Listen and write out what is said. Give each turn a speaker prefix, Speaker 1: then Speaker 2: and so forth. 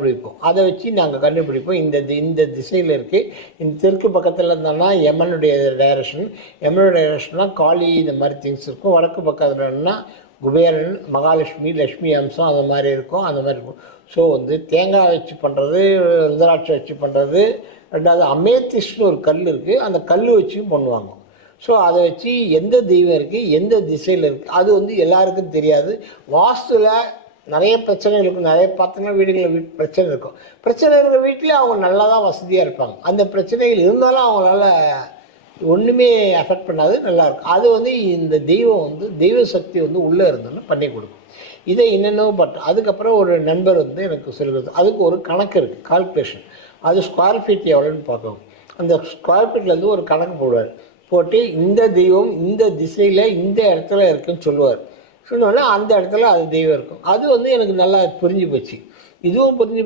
Speaker 1: கண்டுபிடிப்போம். அதை வச்சு நாங்கள் கண்டுபிடிப்போம். இந்த தி- இந்த திசையில் இருக்குது இந்த தெற்கு பக்கத்தில் இருந்தோம்னா யமனுடைய டைரக்ஷன் எமனுடைய டைரக்ஷன்னா காளி இந்த மாதிரி திங்ஸ் இருக்கும். வடக்கு பக்கத்துலன்னா குபேரன் மகாலட்சுமி லக்ஷ்மி அம்சம் அந்த மாதிரி இருக்கும். அந்த மாதிரி இருக்கும். ஸோ வந்து தேங்காய் வச்சு பண்ணுறது ருத்ராட்சை வச்சு பண்ணுறது ரெண்டாவது அமேத்திஸ்ட்னு ஒரு கல் இருக்குது அந்த கல் வச்சும் பண்ணுவாங்க. ஸோ அதை வச்சு எந்த தெய்வம் இருக்குது எந்த திசையில் இருக்குது அது வந்து எல்லாருக்கும் தெரியாது. வாஸ்துவில் நிறைய பிரச்சனைகள் இருக்கும். நிறைய பார்த்தோன்னா வீடுகளில் வீட் பிரச்சனை இருக்கும். பிரச்சனை இருக்கிற வீட்டிலே அவங்க நல்லா தான் வசதியாக இருப்பாங்க. அந்த பிரச்சனைகள் இருந்தாலும் அவங்களால ஒன்றுமே அஃபெக்ட் பண்ணாது நல்லாயிருக்கும் அது வந்து இந்த தெய்வம் வந்து தெய்வ சக்தி வந்து உள்ளே இருந்தோன்னா பண்ணி கொடுக்கும். இதை என்னென்னவோ பட் அதுக்கப்புறம் ஒரு நண்பர் வந்து எனக்கு சொல்கிறது அதுக்கு ஒரு கணக்கு இருக்குது கால்குலேஷன் அது ஸ்கொயர் ஃபீட் எவ்வளோன்னு பார்க்கணும். அந்த ஸ்கொயர் ஃபீட்லேருந்து ஒரு கணக்கு போடுவார். போட்டு இந்த தெய்வம் இந்த திசையில் இந்த இடத்துல இருக்குன்னு சொல்லுவார். சொன்னோன்னா அந்த இடத்துல அது தெய்வம் இருக்கும். அது வந்து எனக்கு நல்லா புரிஞ்சு போச்சு. இதுவும் புரிஞ்சு